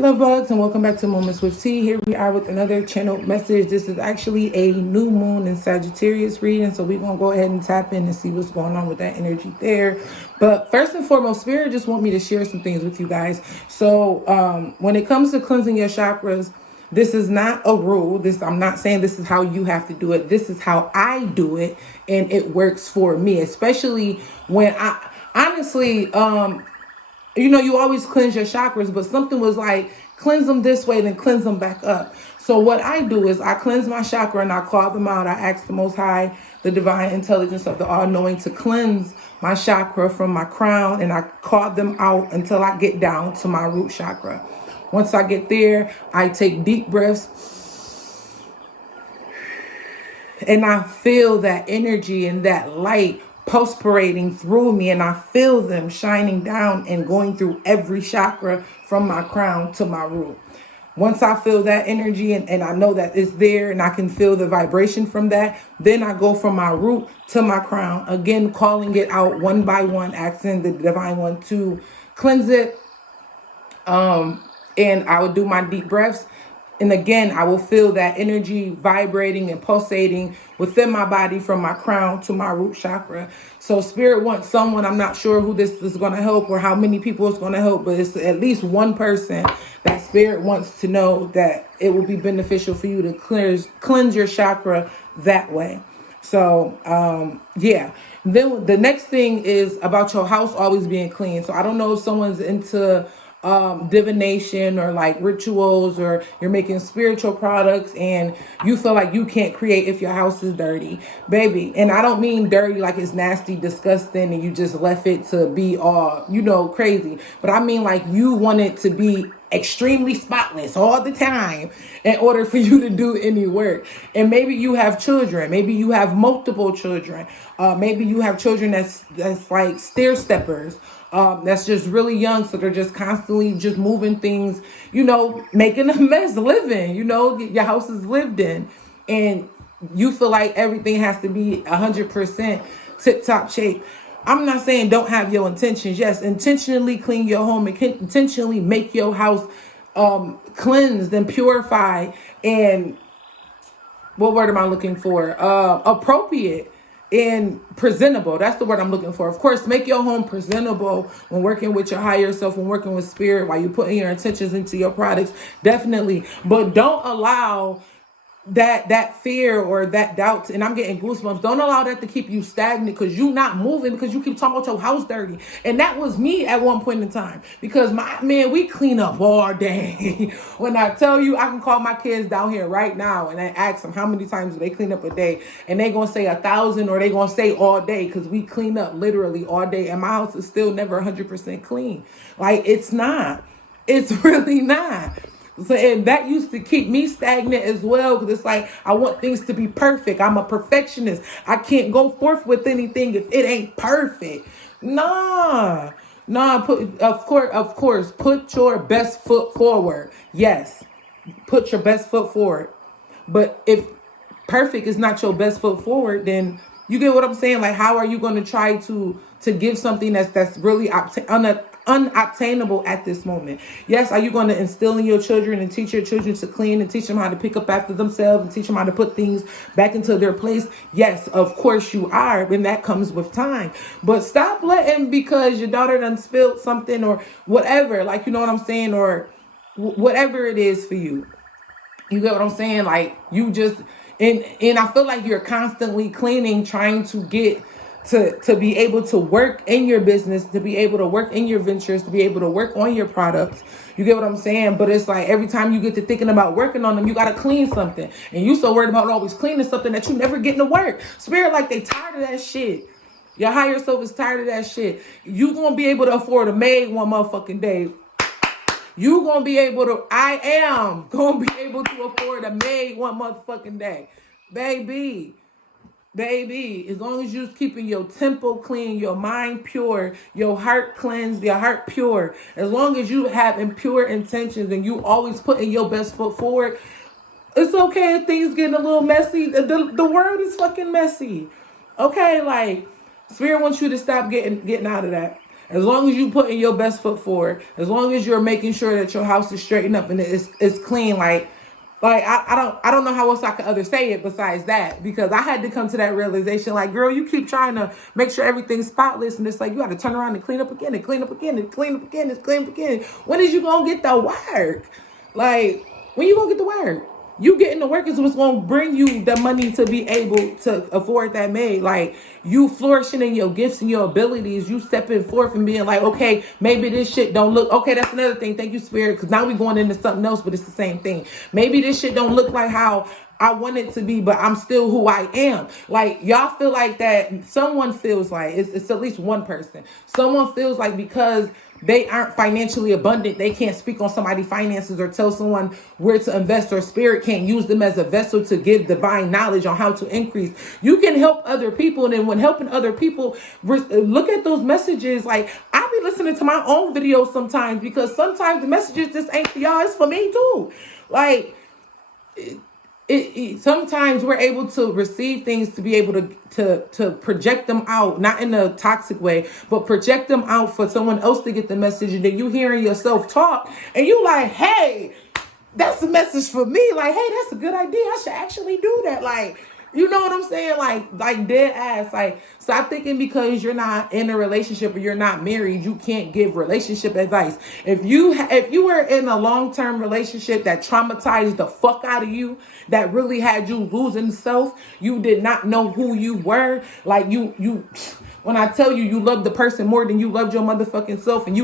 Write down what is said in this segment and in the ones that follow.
Love bugs, and welcome back to Moments with T. Here we are with another channel message. This is actually a new moon in Sagittarius reading, so we're gonna go ahead and tap in and see what's going on with that energy there. But first and foremost, Spirit just want me to share some things with you guys. So when it comes to cleansing your chakras, this is not a rule. I'm not saying this is how you have to do it. This is how I do it, and it works for me, especially when I honestly you always cleanse your chakras, but something was like, cleanse them this way, then cleanse them back up. So what I do is I cleanse my chakra and I call them out. I ask the Most High, the divine intelligence of the all-knowing, to cleanse my chakra from my crown, and I call them out until I get down to my root chakra. Once I get there, I take deep breaths and I feel that energy and that light posturating through me, and I feel them shining down and going through every chakra from my crown to my root. Once I feel that energy and I know that it's there and I can feel the vibration from that, then I go from my root to my crown, again calling it out one by one, asking the divine one to cleanse it. And I would do my deep breaths. And again, I will feel that energy vibrating and pulsating within my body from my crown to my root chakra. So Spirit wants someone, I'm not sure who this is going to help or how many people it's going to help, but it's at least one person that Spirit wants to know that it will be beneficial for you to cleanse your chakra that way. So, yeah. Then the next thing is about your house always being clean. So I don't know if someone's into divination or like rituals, or you're making spiritual products and you feel like you can't create if your house is dirty, baby. And I don't mean dirty like it's nasty, disgusting, and you just left it to be all, crazy. But I mean like you want it to be extremely spotless all the time in order for you to do any work. And maybe you have children, maybe you have multiple children, maybe you have children that's like stair steppers, that's just really young, so they're just constantly just moving things, making a mess, living, your house is lived in, and you feel like everything has to be 100% tip-top shape. I'm not saying don't have your intentions. Yes, intentionally clean your home and intentionally make your house cleansed and purified and, what word am I looking for? Appropriate and presentable. That's the word I'm looking for. Of course, make your home presentable when working with your higher self, when working with Spirit, while you're putting your intentions into your products, definitely. But don't allow that fear or that doubt, and I'm getting goosebumps, don't allow that to keep you stagnant, because you're not moving, because you keep talking about your house dirty. And that was me at one point in time, because we clean up all day. When I tell you, I can call my kids down here right now and I ask them how many times do they clean up a day, and they gonna say 1,000, or they gonna say all day, because we clean up literally all day, and my house is still never 100% clean. Like, it's not, it's really not. So, and that used to keep me stagnant as well, because it's like, I want things to be perfect. I'm a perfectionist. I can't go forth with anything if it ain't perfect. Nah, of course, put your best foot forward. Yes, put your best foot forward. But if perfect is not your best foot forward, then you get what I'm saying? Like, how are you going to try to give something that's really unobtainable at this moment? Yes, are you going to instill in your children and teach your children to clean and teach them how to pick up after themselves and teach them how to put things back into their place? Yes, of course you are, and that comes with time. But stop letting, because your daughter done spilled something or whatever, like, you know what I'm saying, or whatever it is for you. You get what I'm saying? Like, you just, and I feel like you're constantly cleaning, trying to get to be able to work in your business, to be able to work in your ventures, to be able to work on your products. You get what I'm saying? But it's like, every time you get to thinking about working on them, you got to clean something. And you so worried about always cleaning something that you never getting to work. Spirit, like, they tired of that shit. Your higher self is tired of that shit. You going to be able to afford a maid one motherfucking day. You going to be able to, I am going to be able to afford a maid one motherfucking day. Baby, as long as you're keeping your temple clean, your mind pure, your heart cleansed, your heart pure, as long as you have impure intentions and you always putting your best foot forward, it's okay if things getting a little messy. The world is fucking messy. Okay, like, Spirit wants you to stop getting out of that. As long as you putting your best foot forward, as long as you're making sure that your house is straightened up and it's clean, like I don't know how else I could other say it besides that, because I had to come to that realization. Like, girl, you keep trying to make sure everything's spotless, and it's like you got to turn around and clean up again and clean up again and clean up again and clean up again. When is you gonna get the work? Like, when you gonna get the work? You getting the work is what's gonna bring you the money to be able to afford that maid. Like, you flourishing in your gifts and your abilities, you stepping forth and being like, okay, maybe this shit don't look okay. That's another thing. Thank you, Spirit, because now we going into something else, but it's the same thing. Maybe this shit don't look like how I want it to be, but I'm still who I am. Like, y'all feel like that. Someone feels like it's at least one person. Someone feels like because they aren't financially abundant, they can't speak on somebody's finances or tell someone where to invest, or Spirit can't use them as a vessel to give divine knowledge on how to increase. You can help other people, and then when helping other people, look at those messages. Like, I be listening to my own videos sometimes, because sometimes the messages just ain't for y'all, it's for me too. Like, sometimes we're able to receive things to be able to project them out, not in a toxic way, but project them out for someone else to get the message. And then you hearing yourself talk and you like, hey, that's a message for me. Like, hey, that's a good idea. I should actually do that. Like, you know what I'm saying? Like dead ass. Like, stop thinking because you're not in a relationship or you're not married, you can't give relationship advice. If you were in a long-term relationship that traumatized the fuck out of you, that really had you losing self, you did not know who you were. Like, you when I tell you, you loved the person more than you loved your motherfucking self, and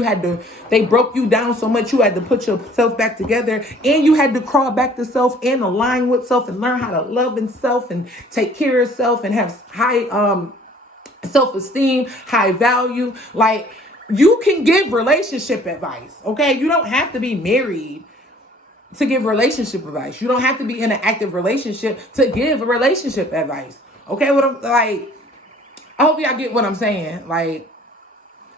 they broke you down so much, you had to put yourself back together, and you had to crawl back to self and align with self and learn how to love in self and take care of self and have high self-esteem, high value. Like, you can give relationship advice, okay? You don't have to be married to give relationship advice. You don't have to be in an active relationship to give a relationship advice, okay? What I'm like, I hope y'all get what I'm saying. Like,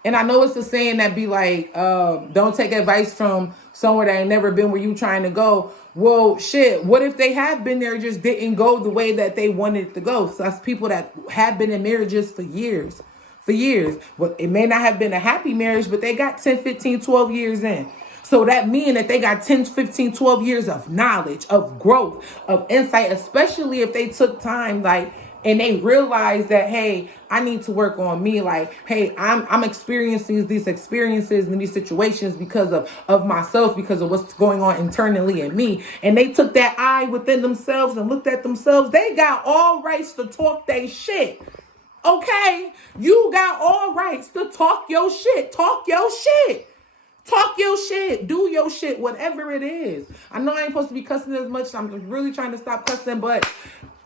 and I know it's a saying that be like, don't take advice from somewhere that ain't never been where you trying to go. Well, shit, what if they have been there, just didn't go the way that they wanted it to go? So that's people that have been in marriages for years. Well, it may not have been a happy marriage, but they got 10, 15, 12 years in. So that means that they got 10, 15, 12 years of knowledge, of growth, of insight, especially if they took time, like, and they realize that, hey, I need to work on me. Like, hey, I'm experiencing these experiences and these situations because of myself, because of what's going on internally in me. And they took that eye within themselves and looked at themselves. They got all rights to talk they shit. Okay? You got all rights to talk your shit. Talk your shit. Talk your shit. Do your shit, whatever it is. I know I ain't supposed to be cussing as much. I'm really trying to stop cussing, but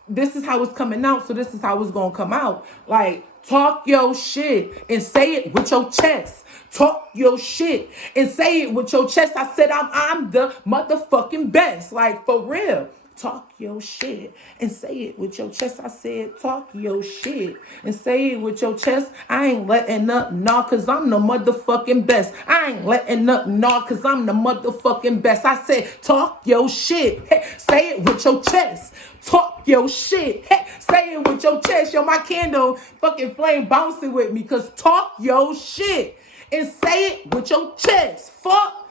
this is how it's coming out, so this is how it's gonna come out. Like, talk your shit and say it with your chest. Talk your shit and say it with your chest. I said I'm the motherfucking best. Like, for real. Talk your shit and say it with your chest. I said, talk your shit and say it with your chest. I ain't letting up, nah, cause I'm the motherfucking best. I ain't letting up, nah, cause I'm the motherfucking best. I said, talk your shit. Hey, say it with your chest. Talk your shit. Hey, say it with your chest. Yo, my candle fucking flame bouncing with me, cause talk your shit and say it with your chest. Fuck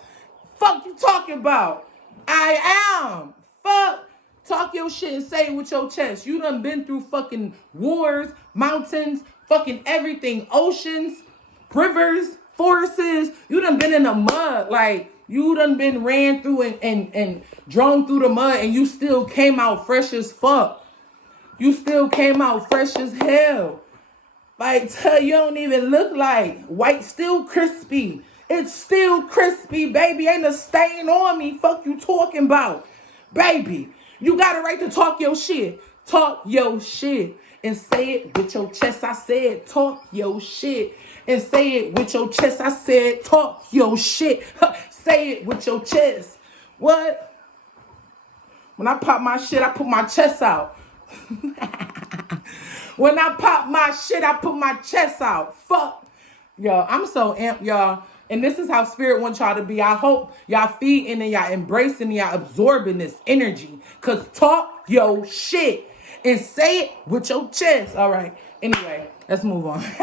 you talking about? I am. Fuck. Talk your shit and say it with your chest. You done been through fucking wars, mountains, fucking everything, oceans, rivers, forests. You done been in the mud. Like, you done been ran through and drone through the mud, and you still came out fresh as fuck. You still came out fresh as hell. Like, you don't even look like white, still crispy. It's still crispy, baby. Ain't a stain on me. Fuck you talking about, baby. You got a right to talk your shit. Talk your shit and say it with your chest. I said, talk your shit and say it with your chest. I said, talk your shit. Say it with your chest. What? When I pop my shit, I put my chest out. When I pop my shit, I put my chest out. Fuck. Y'all, I'm so amped, y'all. And this is how Spirit wants y'all to be. I hope y'all feeding and y'all embracing and y'all absorbing this energy. Because talk your shit and say it with your chest. All right. Anyway, let's move on. Because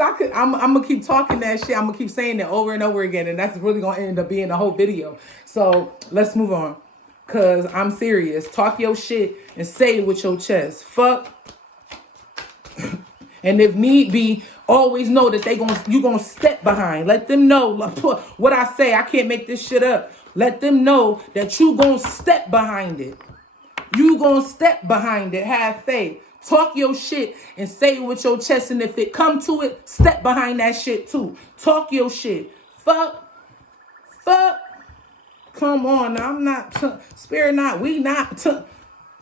I'm gonna keep talking that shit. I'm gonna keep saying it over and over again, and that's really gonna end up being the whole video. So let's move on, cause I'm serious. Talk your shit and say it with your chest. Fuck. And if need be, always know that you gonna step behind. Let them know, like, what I say. I can't make this shit up. Let them know that you gonna step behind it. You gonna step behind it. Have faith. Talk your shit and say it with your chest. And if it come to it, step behind that shit too. Talk your shit. Fuck. Come on, now, I'm not spirit. Not we not.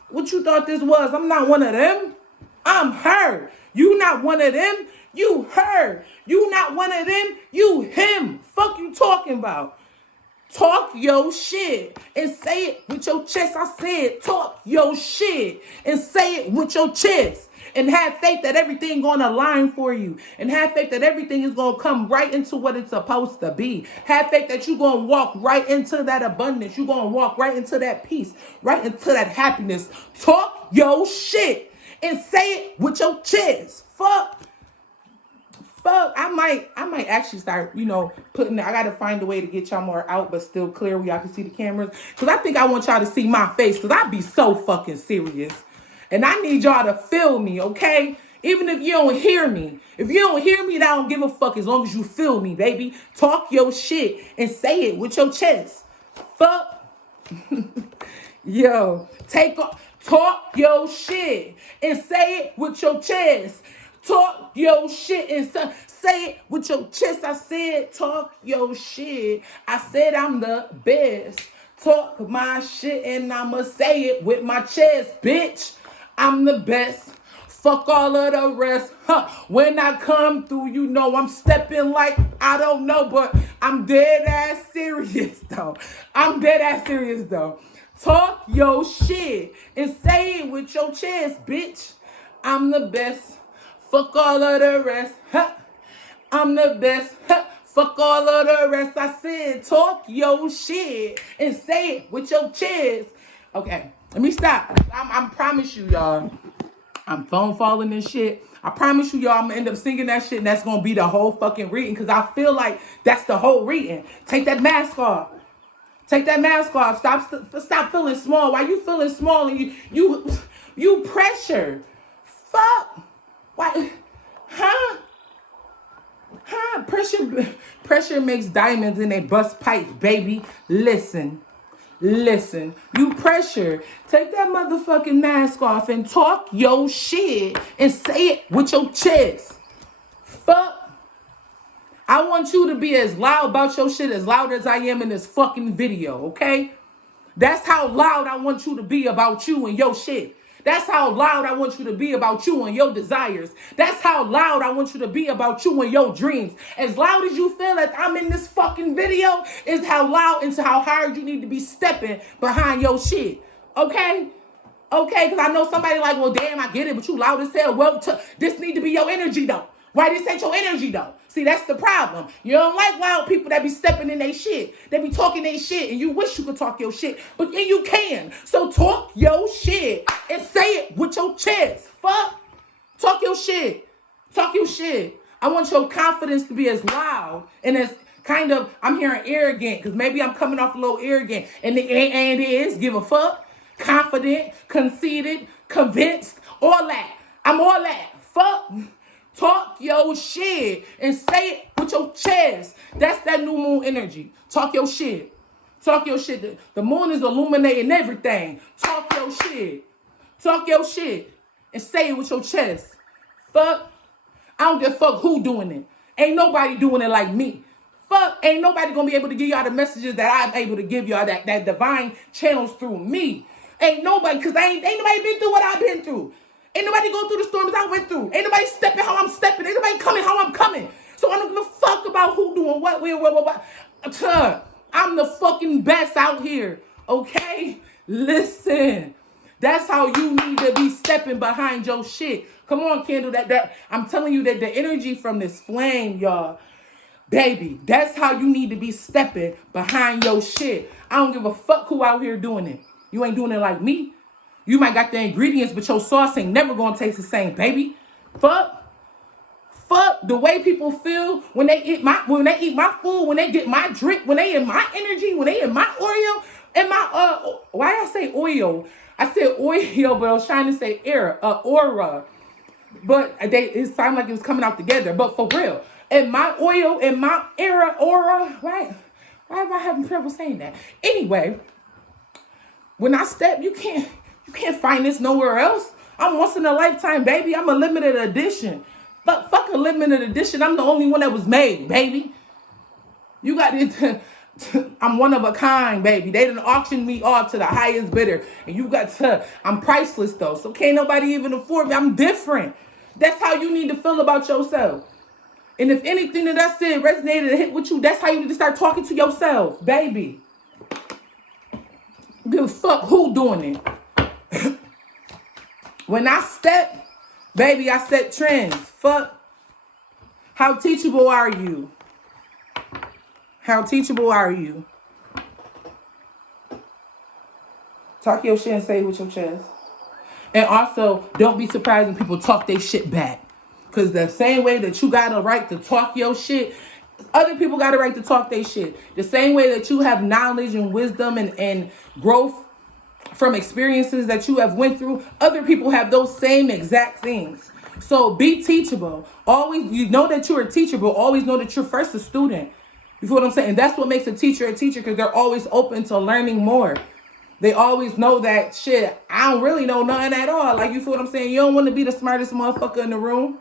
What you thought this was? I'm not one of them. I'm her. You not one of them. You her. You not one of them. You him. Fuck you talking about. Talk your shit and say it with your chest. I said talk your shit and say it with your chest. And have faith that everything gonna align for you. And have faith that everything is gonna come right into what it's supposed to be. Have faith that you're gonna walk right into that abundance. You're gonna walk right into that peace. Right into that happiness. Talk your shit and say it with your chest. Fuck. I might actually start, putting, I got to find a way to get y'all more out, but still clear where y'all can see the cameras. Because I think I want y'all to see my face, because I be so fucking serious. And I need y'all to feel me, okay? Even if you don't hear me. If you don't hear me, I don't give a fuck as long as you feel me, baby. Talk your shit and say it with your chest. Fuck. Yo, talk your shit and say it with your chest. Talk your shit and say it with your chest. I said talk your shit. I said I'm the best. Talk my shit and I'ma say it with my chest, bitch. I'm the best. Fuck all of the rest. When I come through, I'm stepping like I don't know, but I'm dead ass serious though. Talk your shit and say it with your chest, bitch. I'm the best. Fuck all of the rest. I'm the best. Fuck all of the rest. I said talk your shit and say it with your chest. Okay, let me stop. I promise you, y'all. I'm phone falling and shit. I promise you, y'all, I'm gonna end up singing that shit, and that's gonna be the whole fucking reading, because I feel like that's the whole reading. Take that mask off. Take that mask off. Stop feeling small. Why you feeling small and you pressure? Fuck. Why? Huh? Pressure makes diamonds and they bust pipes, baby. Listen. You pressure. Take that motherfucking mask off and talk your shit and say it with your chest. Fuck. I want you to be as loud about your shit as loud as I am in this fucking video, okay? That's how loud I want you to be about you and your shit. That's how loud I want you to be about you and your desires. That's how loud I want you to be about you and your dreams. As loud as you feel that I'm in this fucking video is how loud and how hard you need to be stepping behind your shit. Okay? Okay, because I know somebody like, well, damn, I get it, but you loud as hell. Well, this need to be your energy, though. Why this ain't your energy, though? See, that's the problem. You don't like loud people that be stepping in their shit. They be talking their shit, and you wish you could talk your shit, but then you can. So talk your shit and say it with your chest. Fuck. Talk your shit. Talk your shit. I want your confidence to be as loud and as kind of, I'm hearing arrogant, because maybe I'm coming off a little arrogant, and it is, give a fuck. Confident, conceited, convinced, all that. I'm all that. Fuck. Talk your shit and say it with your chest. That's that new moon energy. Talk your shit. Talk your shit. The moon is illuminating everything. Talk your shit. Talk your shit and say it with your chest. Fuck. I don't give a fuck who doing it. Ain't nobody doing it like me. Fuck. Ain't nobody gonna be able to give y'all the messages that I'm able to give y'all, that divine channels through me. Ain't nobody, because ain't nobody been through what I've been through. Ain't nobody go through the storms I went through. Ain't nobody stepping how I'm stepping. Ain't nobody coming how I'm coming. So I don't give a fuck about who doing what, where, what. I'm the fucking best out here. Okay? Listen. That's how you need to be stepping behind your shit. Come on, Candle. That I'm telling you that the energy from this flame, y'all. Baby, that's how you need to be stepping behind your shit. I don't give a fuck who out here doing it. You ain't doing it like me. You might got the ingredients, but your sauce ain't never gonna taste the same, baby. Fuck. fuck the way people feel when they eat my food, when they get my drink, when they in my energy, when they in my oil, and my why did I say oil? I said oil, but I was trying to say aura. But it sounded like it was coming out together. But for real, and my oil, and my aura, right? Why am I having trouble saying that? Anyway, when I step, you can't find this nowhere else. I'm once in a lifetime, baby. I'm a limited edition. But fuck a limited edition. I'm the only one that was made, baby. You got it. I'm one of a kind, baby. They done auctioned me off to the highest bidder. And you got to, I'm priceless though. So can't nobody even afford me. I'm different. That's how you need to feel about yourself. And if anything that I said resonated and hit with you, that's how you need to start talking to yourself, baby. Give a fuck who doing it. When I step, baby, I set trends. Fuck. How teachable are you? How teachable are you? Talk your shit and say it with your chest. And also, don't be surprised when people talk their shit back. Because the same way that you got a right to talk your shit, other people got a right to talk their shit. The same way that you have knowledge and wisdom and growth from experiences that you have went through, other people have those same exact things. So be teachable. Always, you know that you're a teacher, but always know that you're first a student. You feel what I'm saying? That's what makes a teacher, because they're always open to learning more. They always know that shit, I don't really know nothing at all. Like, you feel what I'm saying? You don't want to be the smartest motherfucker in the room.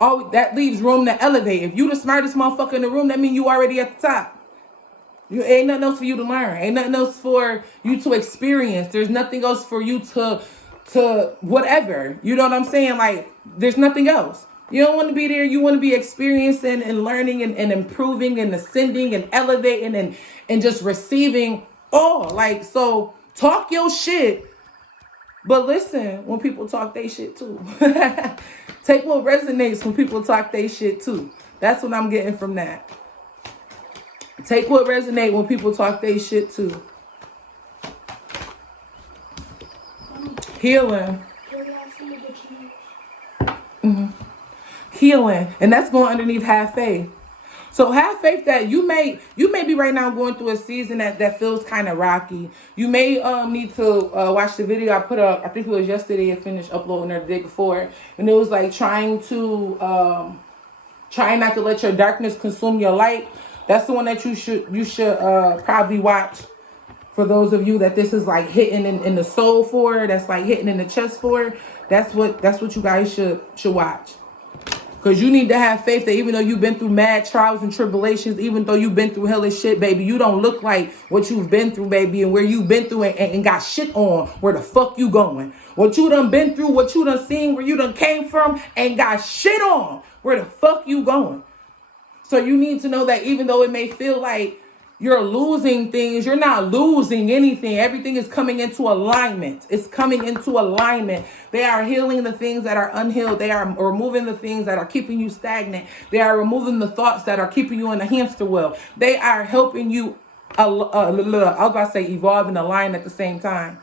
Oh, that leaves room to elevate. If you the smartest motherfucker in the room, that means you already at the top. You ain't nothing else for you to learn. Ain't nothing else for you to experience. There's nothing else for you to whatever. You know what I'm saying? Like, there's nothing else. You don't want to be there. You want to be experiencing and learning and improving and ascending and elevating and just receiving all. Like, so talk your shit, but listen when people talk they shit too. Take what resonates when people talk they shit too. That's what I'm getting from that. Take what resonates when people talk they shit too. Healing. Healing. And that's going underneath have faith. So have faith that you may be right now going through a season that feels kind of rocky. You may need to watch the video I put up. I think it was yesterday. I finished uploading it the day before. And it was like trying not to let your darkness consume your light. That's the one that you should probably watch. For those of you that this is like hitting in the soul for, that's like hitting in the chest for, that's what you guys should watch. Because you need to have faith that even though you've been through mad trials and tribulations, even though you've been through hellish shit, baby, you don't look like what you've been through, baby, and where you've been through and got shit on, where the fuck you going. What you done been through, what you done seen, where you done came from, and got shit on, where the fuck you going. So you need to know that even though it may feel like you're losing things, you're not losing anything. Everything is coming into alignment. It's coming into alignment. They are healing the things that are unhealed. They are removing the things that are keeping you stagnant. They are removing the thoughts that are keeping you in the hamster wheel. They are helping you, I was about to say evolve and align at the same time.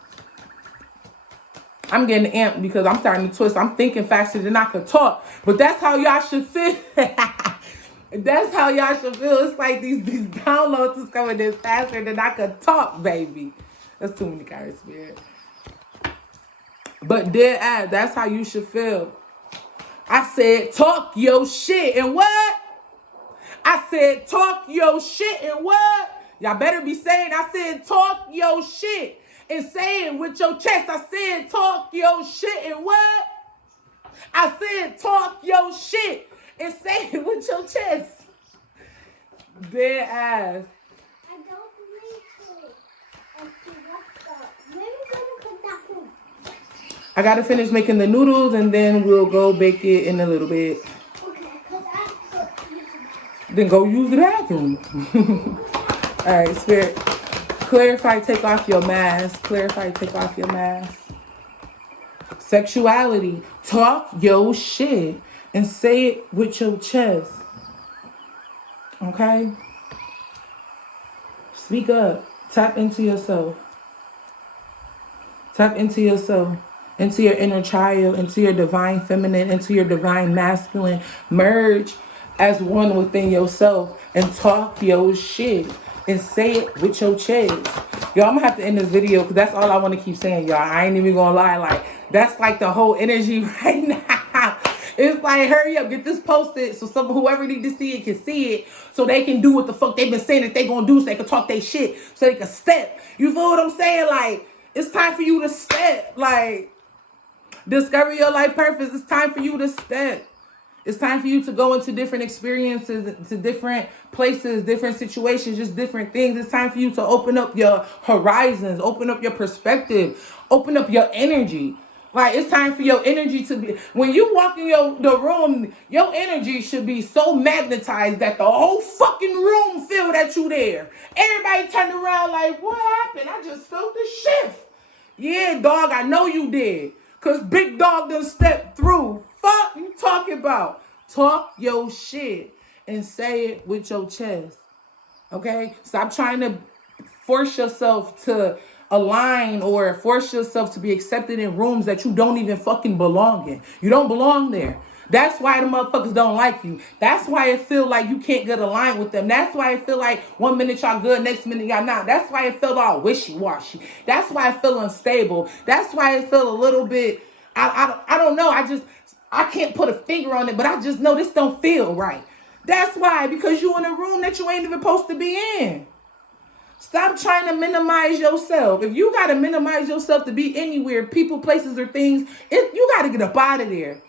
I'm getting amped because I'm starting to twist. I'm thinking faster than I could talk. But that's how y'all should feel. That's how y'all should feel. It's like these downloads is coming in faster than I could talk, baby. That's too many cards, spirit. But dead ass, that's how you should feel. I said, talk your shit. And what? I said, talk your shit. And what? Y'all better be saying, I said, talk your shit. And say it with your chest. I said, talk your shit. And what? I said, talk your shit. And say it with your chest. Dead ass. I don't need to. I gotta finish making the noodles and then we'll go bake it in a little bit. Okay, then go use the bathroom. Alright, spirit. Clarify, take off your mask. Clarify, take off your mask. Sexuality. Talk your shit. And say it with your chest. Okay? Speak up. Tap into yourself. Tap into yourself. into your inner child, into your divine feminine, into your divine masculine. Merge as one within yourself and talk your shit and say it with your chest. Y'all, I'm gonna have to end this video because that's all I want to keep saying, y'all. I ain't even gonna lie. Like, that's like the whole energy right now. It's like, hurry up, get this posted so whoever need to see it can see it, so they can do what the fuck they've been saying that they gonna do, so they can talk their shit, so they can step. You feel what I'm saying? Like, it's time for you to step. Like, discover your life purpose. It's time for you to step. It's time for you to go into different experiences, to different places, different situations, just different things. It's time for you to open up your horizons, open up your perspective, open up your energy. Like, it's time for your energy to be, when you walk in the room, your energy should be so magnetized that the whole fucking room feel that you there. Everybody turned around like, what happened? I just felt the shift. Yeah, dog, I know you did. Because big dog done stepped through. Fuck you talking about? Talk your shit and say it with your chest. Okay? Stop trying to force yourself to align or force yourself to be accepted in rooms that you don't even fucking belong in. You don't belong there. That's why the motherfuckers don't like you. That's why it feel like you can't get aligned with them. That's why it feel like 1 minute y'all good, next minute y'all not. That's why it feel all wishy-washy. That's why it feel unstable. That's why it feel a little bit, I don't know. I can't put a finger on it, but I just know this don't feel right. That's why, because you in a room that you ain't even supposed to be in. Stop trying to minimize yourself. If you got to minimize yourself to be anywhere, people, places, or things, you got to get up out of there.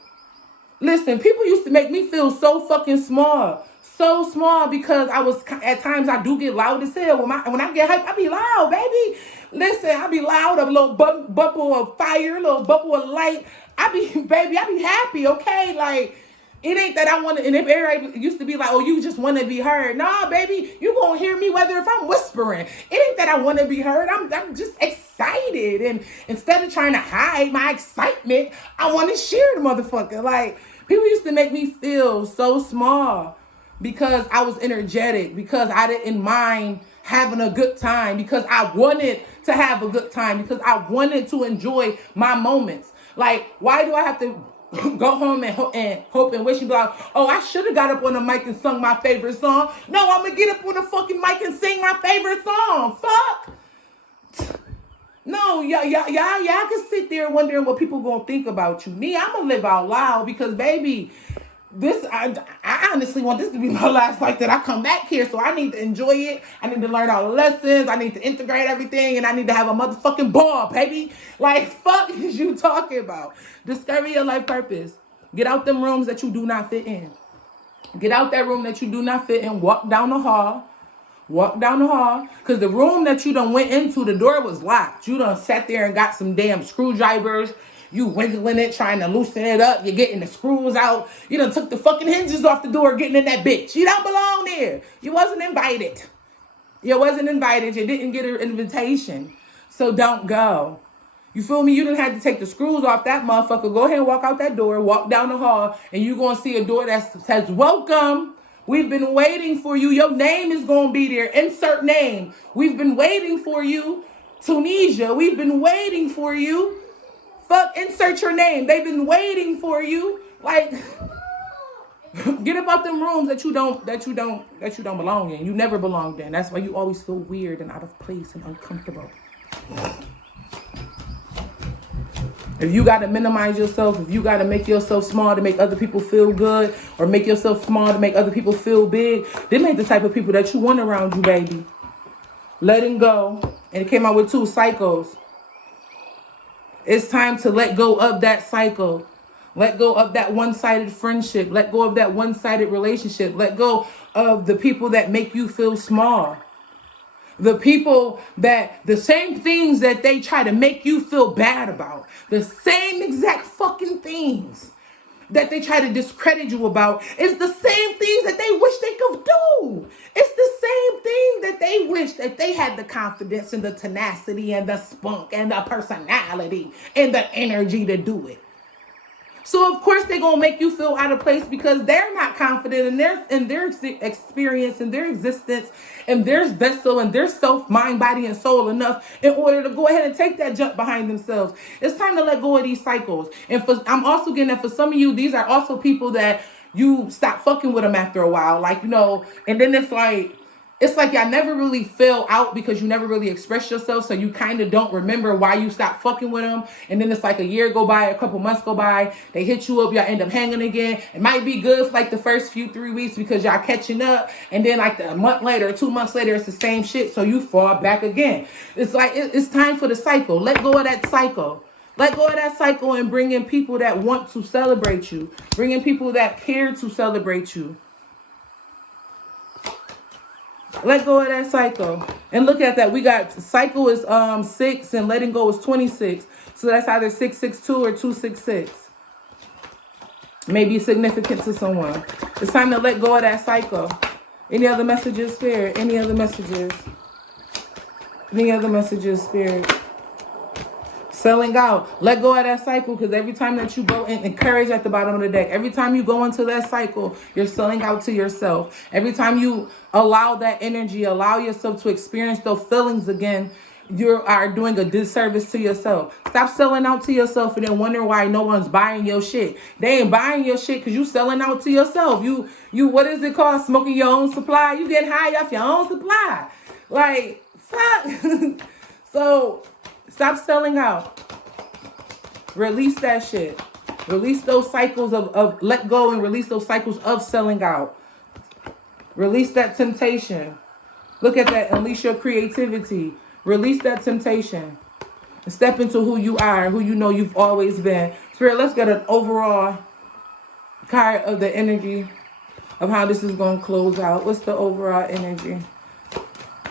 Listen, people used to make me feel so fucking small. So small because at times I do get loud as hell. When I get hyped, I be loud, baby. Listen, I be loud, a little bubble of fire, a little bubble of light. I be happy, okay? Like, it ain't that I want to, and if everybody used to be like, oh, you just want to be heard. Nah, baby, you gonna hear me whether if I'm whispering. It ain't that I want to be heard. I'm just excited. And instead of trying to hide my excitement, I want to share the motherfucker. Like, people used to make me feel so small because I was energetic, because I didn't mind having a good time, because I wanted to have a good time, because I wanted to enjoy my moments. Like, why do I have to go home and hope and wish and be like, oh, I should have got up on the mic and sung my favorite song? No, I'm gonna get up on the fucking mic and sing my favorite song. Fuck. No, y'all can sit there wondering what people gonna think about you. Me, I'm gonna live out loud because, baby, I honestly want this to be my last life that I come back here, so I need to enjoy it. I need to learn all the lessons. I need to integrate everything, and I need to have a motherfucking ball, baby. Like, fuck is you talking about? Discover your life purpose. Get out them rooms that you do not fit in. Get out that room that you do not fit in. Walk down the hall. Walk down the hall. Because the room that you done went into, the door was locked. You done sat there and got some damn screwdrivers. You wiggling it, trying to loosen it up. You're getting the screws out. You done took the fucking hinges off the door, getting in that bitch. You don't belong there. You wasn't invited. You wasn't invited. You didn't get an invitation. So don't go. You feel me? You didn't have to take the screws off that motherfucker. Go ahead and walk out that door, walk down the hall, and you're going to see a door that says, welcome. We've been waiting for you. Your name is going to be there. Insert name. We've been waiting for you. Tunisia, we've been waiting for you. Fuck, insert your name. They've been waiting for you. Like, get about them rooms that you don't belong in. You never belonged in. That's why you always feel weird and out of place and uncomfortable. If you got to minimize yourself, if you got to make yourself small to make other people feel good, or make yourself small to make other people feel big, them ain't the type of people that you want around you, baby. Letting go. And it came out with 2 cycles. It's time to let go of that cycle. Let go of that one-sided friendship. Let go of that one-sided relationship. Let go of the people that make you feel small. The people that, the same things that they try to make you feel bad about. The same exact fucking things that they try to discredit you about is the same things that they wish they could do. It's the same thing that they wish that they had the confidence and the tenacity and the spunk and the personality and the energy to do it. So of course they're gonna make you feel out of place because they're not confident in their experience and their existence and their vessel and their self, mind, body, and soul enough in order to go ahead and take that jump behind themselves. It's time to let go of these cycles. And I'm also getting that for some of you, these are also people that you stop fucking with them after a while, like, you know, and then it's like y'all never really fell out because you never really expressed yourself. So you kind of don't remember why you stopped fucking with them. And then it's like a year go by, a couple months go by. They hit you up. Y'all end up hanging again. It might be good for like the first 3 weeks because y'all catching up. And then like a month later, 2 months later, it's the same shit. So you fall back again. It's like, it's time for the cycle. Let go of that cycle. Let go of that cycle and bring in people that want to celebrate you. Bring in people that care to celebrate you. Let go of that cycle. And look at that. We got cycle is 6 and letting go is 26. So that's either 662 or 266. Maybe significant to someone. It's time to let go of that cycle. Any other messages, Spirit? Any other messages? Any other messages, Spirit? Selling out. Let go of that cycle because every time that you go in, encourage at the bottom of the deck. Every time you go into that cycle, you're selling out to yourself. Every time you allow that energy, allow yourself to experience those feelings again, you are doing a disservice to yourself. Stop selling out to yourself and then wonder why no one's buying your shit. They ain't buying your shit because you selling out to yourself. You what is it called? Smoking your own supply. You getting high off your own supply. Like, fuck. So stop selling out. Release that shit. Release those cycles of let go and release those cycles of selling out. Release that temptation. Look at that. Unleash your creativity. Release that temptation. And step into who you are, who you know you've always been. Spirit, let's get an overall card of the energy of how this is going to close out. What's the overall energy?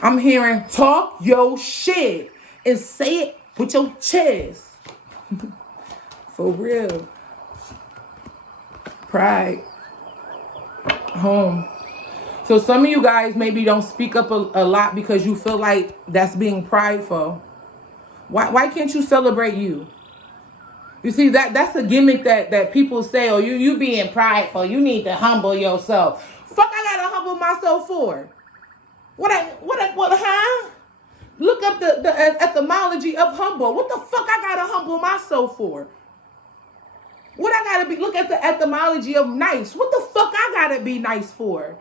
I'm hearing talk your shit and say it with your chest. For real. Pride. Home. So some of you guys maybe don't speak up a lot because you feel like that's being prideful. Why can't you celebrate you? You see, that's a gimmick that people say, oh, you being prideful. You need to humble yourself. Fuck, I gotta humble myself for. What, huh? Look up the etymology of humble. What the fuck I gotta humble myself for? What I gotta be, look at the etymology of nice. What the fuck I gotta be nice for?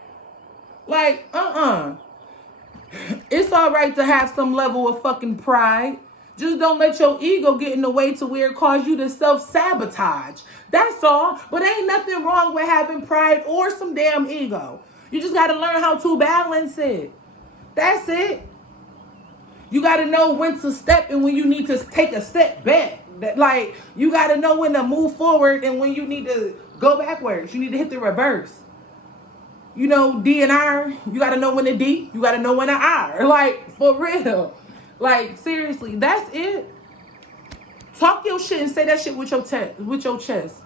Like, It's all right to have some level of fucking pride. Just don't let your ego get in the way to where it cause you to self-sabotage. That's all. But ain't nothing wrong with having pride or some damn ego. You just gotta learn how to balance it. That's it. You gotta know when to step and when you need to take a step back. Like, you gotta know when to move forward and when you need to go backwards. You need to hit the reverse. You know, D and R, you got to know when to D. You got to know when to R. Like, for real. Like, seriously, that's it. Talk your shit and say that shit with your chest.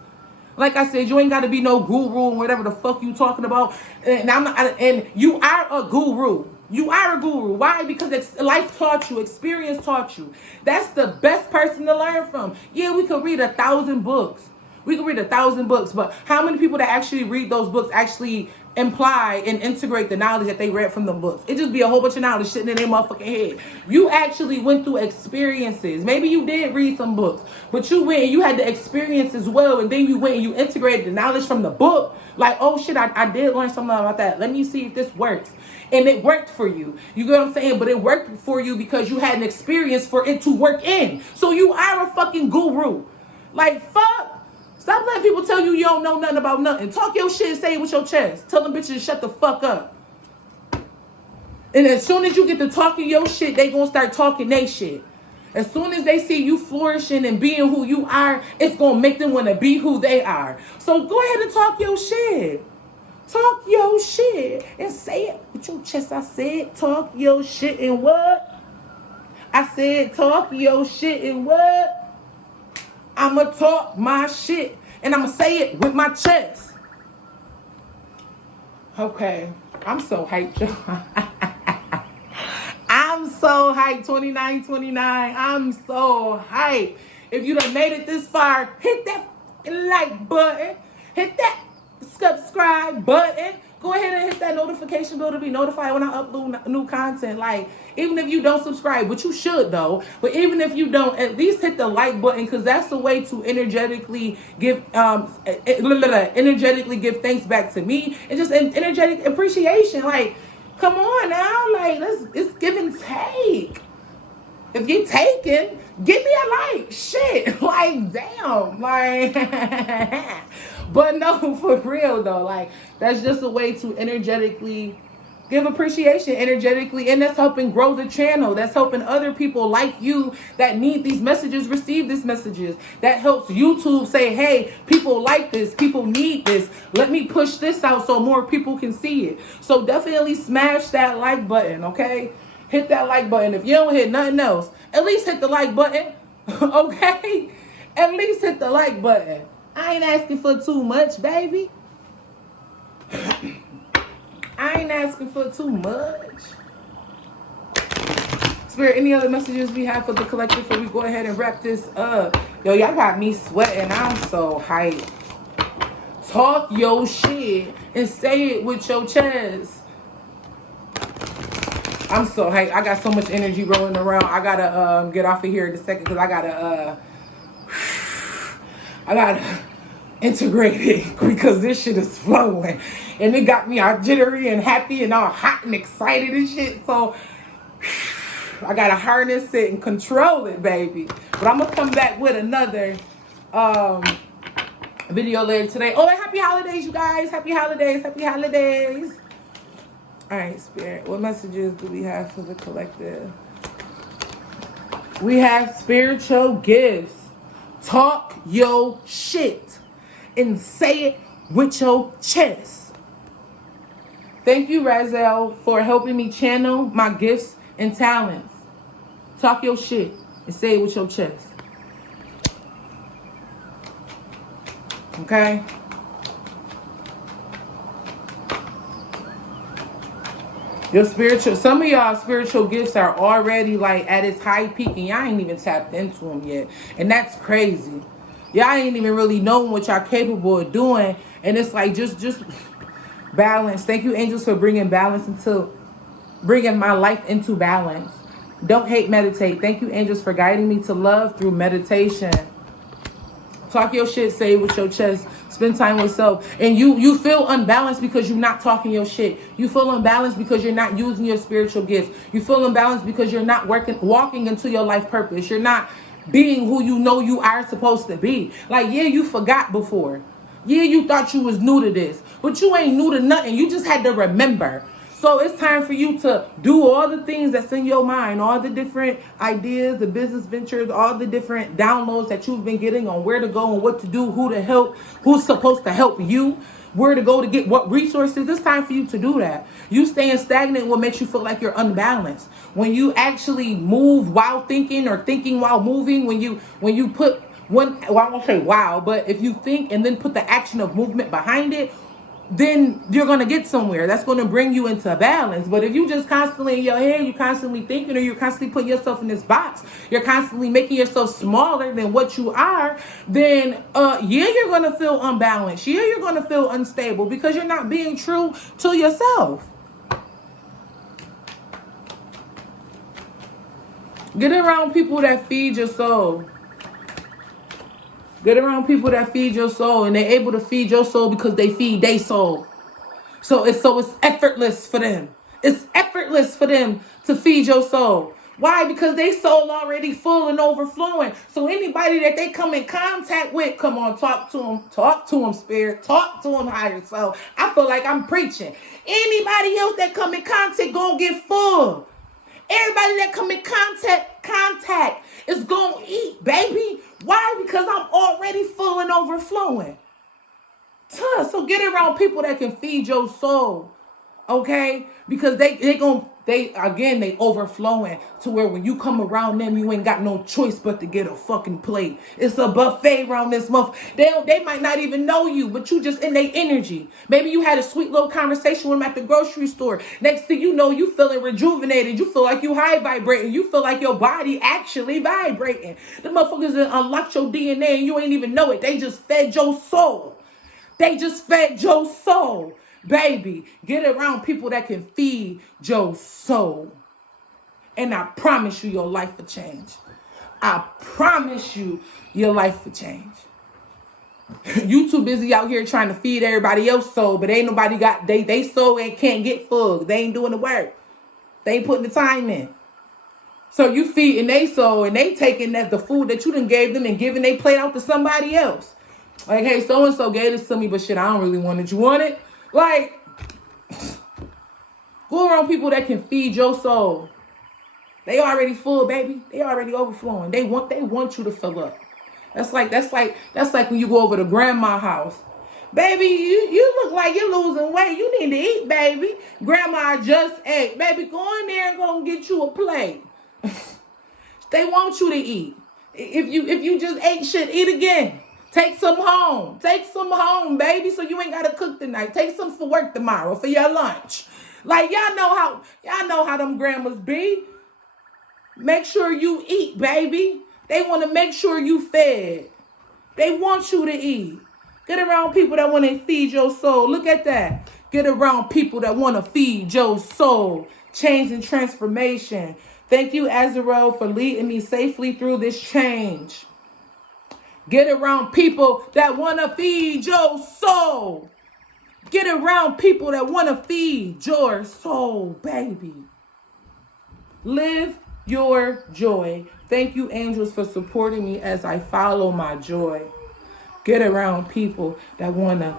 Like I said, you ain't got to be no guru and whatever the fuck you talking about. And you are a guru. You are a guru. Why? Because life taught you. Experience taught you. That's the best person to learn from. Yeah, we could read 1,000 books. We could read 1,000 books. But how many people that actually read those books actually imply and integrate the knowledge that they read from the books? It just be a whole bunch of knowledge sitting in their motherfucking head. You actually went through experiences. Maybe you did read some books, but you went and you had the experience as well, and then you went and you integrated the knowledge from the book. Like, oh shit, I did learn something about that. Let me see if this works. And it worked for you. You get what I'm saying? But it worked for you because you had an experience for it to work in. So you are a fucking guru. Like, fuck. Stop letting people tell you don't know nothing about nothing. Talk your shit and say it with your chest. Tell them bitches to shut the fuck up. And as soon as you get to talking your shit, they gonna start talking they shit. As soon as they see you flourishing and being who you are, it's gonna make them wanna be who they are. So go ahead and talk your shit. Talk your shit and say it with your chest. I said talk your shit and what? I said talk your shit and what? I'ma talk my shit and I'ma say it with my chest. Okay, I'm so hyped, y'all. I'm so hyped. 29. I'm so hyped. If you done made it this far, hit that like button. Hit that subscribe button. Go ahead and hit that notification bell to be notified when I upload new content. Like, even if you don't subscribe, which you should though, but even if you don't, at least hit the like button, because that's the way to energetically give energetically give thanks back to me, and just an energetic appreciation. Like, come on now, like, it's give and take. If you're taking, give me a like. Shit. Like, damn. Like, but no, for real though. Like, that's just a way to energetically give appreciation energetically. And that's helping grow the channel. That's helping other people like you that need these messages receive these messages. That helps YouTube say, hey, people like this. People need this. Let me push this out so more people can see it. So definitely smash that like button, okay? Hit that like button. If you don't hit nothing else, at least hit the like button. Okay? At least hit the like button. I ain't asking for too much, baby. I ain't asking for too much. Spirit, any other messages we have for the collective before we go ahead and wrap this up? Yo, y'all got me sweating. I'm so hyped. Talk your shit and say it with your chest. I'm so hyped. I got so much energy rolling around. I gotta get off of here in a second because I gotta integrate it because this shit is flowing. And it got me all jittery and happy and all hot and excited and shit. So I gotta harness it and control it, baby. But I'm gonna come back with another video later today. Oh, and happy holidays, you guys. Happy holidays. Happy holidays. All right, Spirit, what messages do we have for the collective? We have spiritual gifts. Talk your shit and say it with your chest. Thank you, Razel, for helping me channel my gifts and talents. Talk your shit and say it with your chest. Okay? Your spiritual, some of y'all spiritual gifts are already like at its high peak and y'all ain't even tapped into them yet. And that's crazy. Y'all ain't even really knowing what y'all capable of doing. And it's like just balance. Thank you, angels, for bringing my life into balance. Don't hate, meditate. Thank you, angels, for guiding me to love through meditation. Talk your shit, say it with your chest. Spend time with self. And you feel unbalanced because you're not talking your shit. You feel unbalanced because you're not using your spiritual gifts. You feel unbalanced because you're not walking into your life purpose. You're not being who you know you are supposed to be. Like, yeah, you forgot before. Yeah, you thought you was new to this. But you ain't new to nothing. You just had to remember. So it's time for you to do all the things that's in your mind, all the different ideas, the business ventures, all the different downloads that you've been getting on where to go and what to do, who to help, who's supposed to help you, where to go to get what resources. It's time for you to do that. You staying stagnant what makes you feel like you're unbalanced. When you actually move while thinking or thinking while moving, when you put one, well, I won't say wow, but if you think and then put the action of movement behind it, then you're going to get somewhere. That's going to bring you into balance. But if you just constantly in your head, you're constantly thinking, or you're constantly putting yourself in this box, you're constantly making yourself smaller than what you are, then yeah, you're going to feel unbalanced. Yeah, you're going to feel unstable because you're not being true to yourself. Get around people that feed your soul. Get around people that feed your soul, and they're able to feed your soul because they feed their soul. So it's effortless for them. It's effortless for them to feed your soul. Why? Because they soul already full and overflowing. So anybody that they come in contact with, come on, talk to them, spirit, talk to them, higher self. I feel like I'm preaching. Anybody else that come in contact gonna get full. Everybody that come in contact is gonna eat, baby. Why? Because I'm already full and overflowing. So get around people that can feed your soul, okay? Because they gonna they overflowing to where when you come around them, you ain't got no choice but to get a fucking plate. It's a buffet around this month. They might not even know you, but you just in their energy. Maybe you had a sweet little conversation with them at the grocery store. Next thing you know, you feeling rejuvenated. You feel like you high vibrating. You feel like your body actually vibrating. The motherfuckers that unlocked your DNA and you ain't even know it. They just fed your soul. They just fed your soul. Baby, get around people that can feed your soul. And I promise you your life will change. I promise you your life will change. You too busy out here trying to feed everybody else's soul, but ain't nobody got, they soul and can't get full. They ain't doing the work. They ain't putting the time in. So you feeding they soul and they taking the food that you done gave them and giving they plate out to somebody else. Like, hey, so-and-so gave this to me, but shit, I don't really want it. You want it? Like, go around people that can feed your soul. They already full, baby. They already overflowing. They want you to fill up. That's like when you go over to grandma's house. Baby, you look like you're losing weight. You need to eat, baby. Grandma just ate. Baby, go in there and go get you a plate. They want you to eat. If you just ate shit, eat again. Take some home. Take some home, baby, so you ain't got to cook tonight. Take some for work tomorrow for your lunch. Like, y'all know how them grandmas be. Make sure you eat, baby. They want to make sure you fed. They want you to eat. Get around people that want to feed your soul. Look at that. Get around people that want to feed your soul. Change and transformation. Thank you, Azarel, for leading me safely through this change. Get around people that want to feed your soul. Get around people that want to feed your soul, baby. Live your joy. Thank you, angels, for supporting me as I follow my joy. Get around people that want to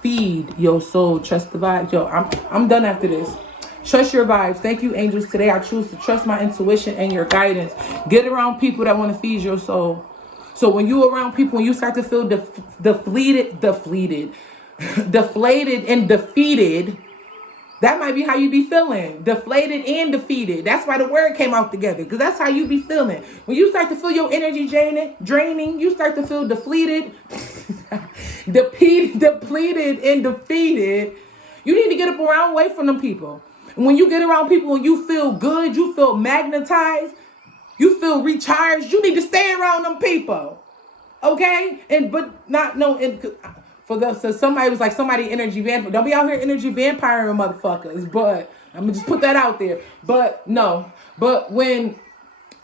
feed your soul. Trust the vibes. Yo, I'm done after this. Trust your vibes. Thank you, angels. Today I choose to trust my intuition and your guidance. Get around people that want to feed your soul. So when you around people, when you start to feel deflated and defeated, that might be how you be feeling. Deflated and defeated. That's why the word came out together, because that's how you be feeling. When you start to feel your energy draining, you start to feel depleted, depleted and defeated, you need to get up around away from them people. And when you get around people and you feel good, you feel magnetized, you feel recharged, you need to stay around them people. Okay? So somebody was like, somebody energy vampire. Don't be out here energy vampiring motherfuckers. But I'm going to just put that out there. But no. But when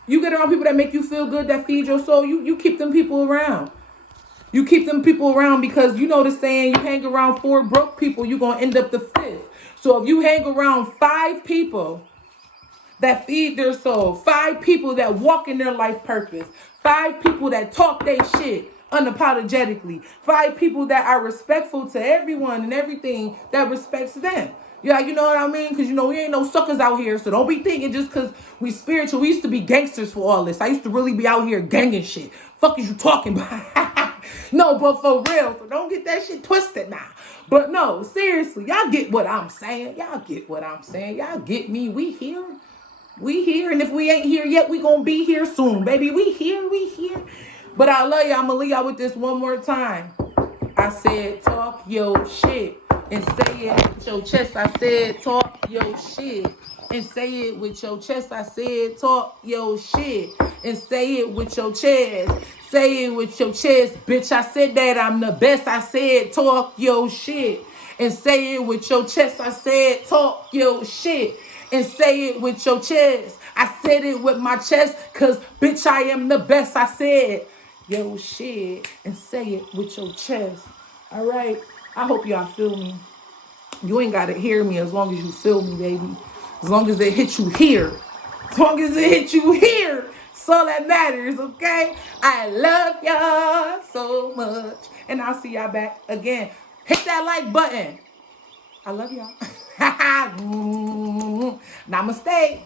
you get around people that make you feel good, that feed your soul, you keep them people around. You keep them people around because you know the saying, you hang around 4 broke people, you're going to end up the 5th. So if you hang around 5 people that feed their soul, 5 people that walk in their life purpose, 5 people that talk their shit unapologetically, 5 people that are respectful to everyone and everything that respects them. Yeah, you know what I mean? Because, we ain't no suckers out here, so don't be thinking just because we spiritual. We used to be gangsters for all this. I used to really be out here ganging shit. Fuck is you talking about? No, but for real, so don't get that shit twisted now. But no, seriously, y'all get what I'm saying. Y'all get what I'm saying. Y'all get me. We here. We here. And if we ain't here yet, we gonna be here soon, baby. We here. We here. But I love you. I'm going to leave y'all with this one more time. I said, talk your shit and say it with your chest. I said, talk your shit and say it with your chest. I said, talk your shit and say it with your chest. Say it with your chest, bitch. I said that I'm the best. I said, talk your shit and say it with your chest. I said, talk your shit and say it with your chest. I said it with my chest because, bitch, I am the best. I said yo shit and say it with your chest. All right, I hope y'all feel me. You ain't gotta hear me as long as you feel me, baby. As long as it hit you here, as long as it hit you here, it's all that matters. Okay, I love y'all so much, and I'll see y'all back again. Hit that like button. I love y'all. Namaste.